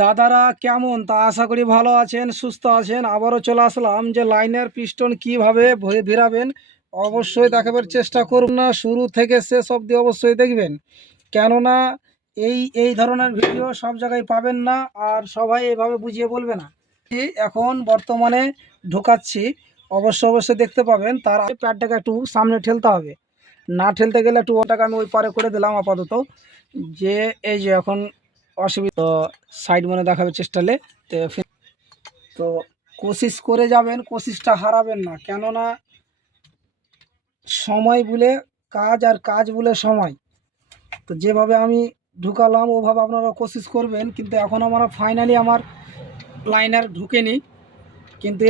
দাদারা কেমন তা আশা করি ভালো আছেন, সুস্থ আছেন। আবারও চলে আসলাম যে লাইনের পিস্টন কিভাবে ভিড়াবেন অবশ্যই দেখাবার চেষ্টা করুন, না শুরু থেকে শেষ অবধি অবশ্যই দেখবেন। কেননা এই এই ধরনের ভিডিও সব জায়গায় পাবেন না, আর সবাই এইভাবে বুঝিয়ে বলবে না। এখন বর্তমানে ঢোকাচ্ছি, অবশ্যই দেখতে পাবেন। তার আগে প্যাডটাকে একটু সামনে ঠেলতে হবে, না ঠেলতে গেলে একটু ওটাকে আমি ওই পারে করে দিলাম আপাতত। যে এই যে এখন অসুবিধা, তো সাইড মনে দেখাবে চেষ্টালে। তো কোশিশ করে যাবেন, কোশিশটা হারাবেন না। কেননা সময় বলে কাজ, আর কাজ বলে সময়। তো যেভাবে আমি ঢুকালাম ওভাবে আপনারা কোশিশ করবেন। কিন্তু এখন আমার ফাইনালি আমার লাইনার ঢুকেনি। কিন্তু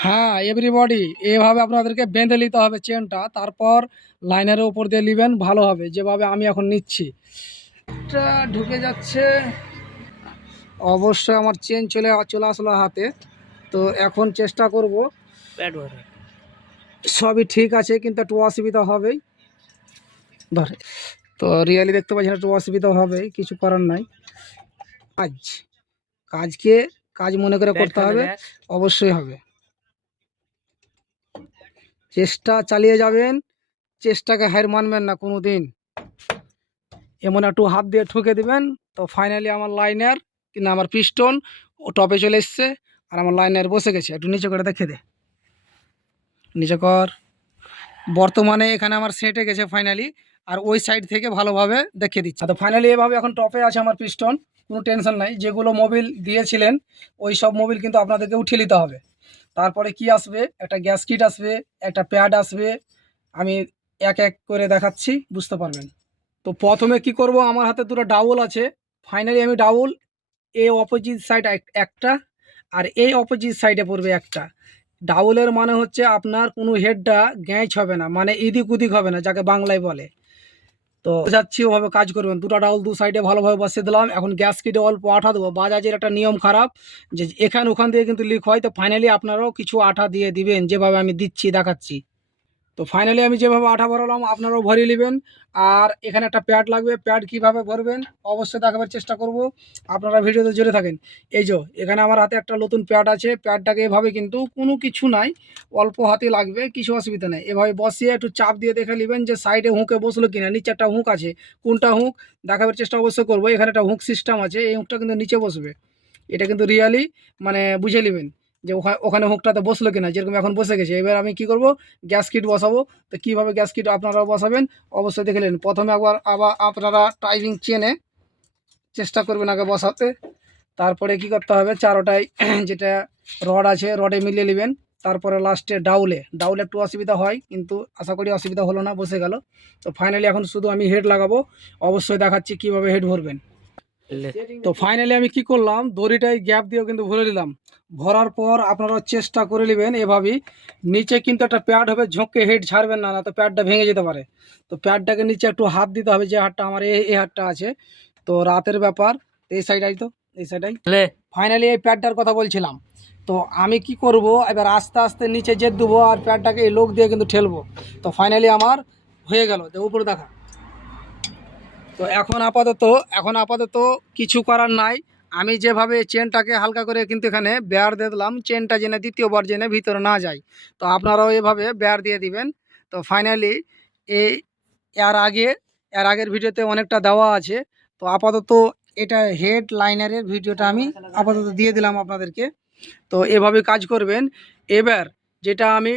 হ্যাঁ, এভরিবডি এভাবে আপনাদেরকে বেঁধে নিতে হবে চেনটা, তারপর লাইনারের উপর দিয়ে নেবেন, ভালো হবে। যেভাবে আমি এখন নিচ্ছি, এটা ঢুকে যাচ্ছে। অবশ্যই আমার চেন চলে আসলো হাতে। তো এখন চেষ্টা করব, সবই ঠিক আছে কিন্তু একটু অসুবিধা হবেই। ধরে তো রিয়েলি দেখতে পাচ্ছেন একটু অসুবিধা হবেই, কিছু করার নাই। কাজকে কাজ মনে করে করতে হবে, অবশ্যই হবে। চেষ্টা চালিয়ে যাবেন, চেষ্টাকে হার মানবেন না কোনো দিন। এমন একটু হাত দিয়ে ঠুকে দিবেন, তো ফাইনালি আমার লাইনার কিন্তু আমার পিস্টন ও টপে চলে এসছে, আর আমার লাইনার বসে গেছে। একটু নিচে করে দেখে দে, নিচে কর। বর্তমানে এখানে আমার সেটে গেছে ফাইনালি, আর ওই সাইড থেকে ভালোভাবে দেখিয়ে দিচ্ছে। তো ফাইনালি এভাবে এখন টপে আছে আমার পিস্টন, কোনো টেনশন নাই। যেগুলো মোবিল দিয়েছিলেন ওই সব মোবিল কিন্তু আপনাদেরকে উঠিয়ে নিতে হবে। তারপরে কি আসবে, একটা গ্যাস কিট আসবে, একটা প্যাড আসবে। আমি এক এক করে দেখাচ্ছি, বুঝতে পারবেন। তো প্রথমে কি করব, আমার হাতে দুটো ডাউল আছে। ফাইনালি আমি ডাউল এই অপোজিট সাইড একটা, আর এই অপোজিট সাইডে পড়বে একটা। ডাউলের মানে হচ্ছে আপনার কোনো হেডটা গ্যাঁচ হবে না, মানে ইদিক উদিক হবে না, যাকে বাংলায় বলে। তো যাচ্ছি ওভাবে কাজ করবেন। দুটো ডাউল দু সাইডে ভালোভাবে বসিয়ে দিলাম। এখন গ্যাস কিটে অল্প আঠা দেবো। বাজাজের একটা নিয়ম খারাপ যে এখান ওখান দিয়ে কিন্তু লিক হয়। তো ফাইনালি আপনারাও কিছু আঠা দিয়ে দিবেন, যেভাবে আমি দিচ্ছি দেখাচ্ছি। তো ফাইনালি আমি যেভাবে আঠা ভরালাম আপনারাও ভরিয়ে নেবেন। আর এখানে একটা প্যাড লাগবে, প্যাড কিভাবে ভরবেন অবশ্যই দেখাবার চেষ্টা করব, আপনারা ভিডিওতে জুড়ে থাকেন। এই যে এখানে আমার হাতে একটা নতুন প্যাড আছে, প্যাডটাকে এভাবে কিন্তু কোনো কিছু নাই, অল্প হাতে লাগবে, কিছু অসুবিধা নেই। এভাবে বসিয়ে একটু চাপ দিয়ে দেখে নেবেন যে সাইডে হুঁকে বসলো কিনা। নিচে একটা হুঁক আছে, কোনটা হুঁক দেখাবার চেষ্টা অবশ্যই করবো। এখানে একটা হুঁক সিস্টেম আছে, এই হুঁকটা কিন্তু নিচে বসবে। এটা কিন্তু রিয়ালি মানে বুঝে নেবেন যে ওখানে হুকটাতে বসলো কিনা। যেরকম এখন বসে গেছে, এবার আমি কি করব, গ্যাস কিট বসাবো। তো কীভাবে গ্যাস কিট আপনারাও বসাবেন অবশ্যই দেখে নিন। প্রথমে আবার আপনারা টাইমিং চেনে চেষ্টা করবেন আগে বসাতে। তারপরে কি করতে হবে, চারোটায় যেটা রড আছে রডে মিলিয়ে নেবেন। তারপরে লাস্টে ডাউলে একটু অসুবিধা হয়, কিন্তু আশা করি অসুবিধা হলো না, বসে গেল। তো ফাইনালি এখন শুধু আমি হেড লাগাবো, অবশ্যই দেখাচ্ছি কিভাবে হেড ভরবেন। তো ফাইনালি আমি কি করলাম, দড়িটাই গ্যাপ দিয়েও কিন্তু ভরে নিলাম। ভরার পর আপনারা চেষ্টা করে নেবেন এভাবেই। নিচে কিন্তু একটা প্যাড হবে, ঝোঁকে হেড ছাড়বেন না, না তো প্যাডটা ভেঙে যেতে পারে। তো প্যাডটাকে নিচে একটু হাত দিতে হবে, যে হাতটা আমার এই হাতটা আছে। তো রাতের ব্যাপার, এই সাইডাই, তো এই সাইডাই ফাইনালি এই প্যাডটার কথা বলছিলাম। তো আমি কি করব, এবার আস্তে আস্তে নিচে জেদ দেবো, আর প্যাডটাকে এই লোক দিয়ে কিন্তু ঠেলবো। তো ফাইনালি আমার হয়ে গেল, তো উপরে দেখা। তো এখন আপাতত কিছু করার নাই। আমি যেভাবে চেনটাকে হালকা করে কিন্তু এখানে বেয়ার দিয়ে দিলাম, চেনটা যেন দ্বিতীয়বার যেন ভিতরে না যায়। তো আপনারাও এভাবে বেয়ার দিয়ে দিবেন। তো ফাইনালি এই এর আগের ভিডিওতে অনেকটা দেওয়া আছে। তো আপাতত এটা হেড লাইনারের ভিডিওটা আমি আপাতত দিয়ে দিলাম আপনাদেরকে। তো এভাবে কাজ করবেন। এবার যেটা আমি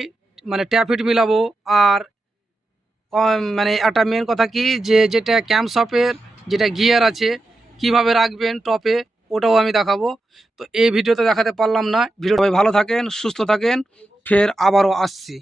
মানে ট্যাফিট মিলাবো, আর মানে একটা মেন কথা কি, যে যেটা ক্যাম্প শপের যেটা গিয়ার আছে কিভাবে রাখবেন টপে, ওটাও আমি দেখাবো। তো এই ভিডিওতে দেখাতে পারলাম না। ভিডিও ভালো থাকেন, সুস্থ থাকেন, ফের আবারও আসছি।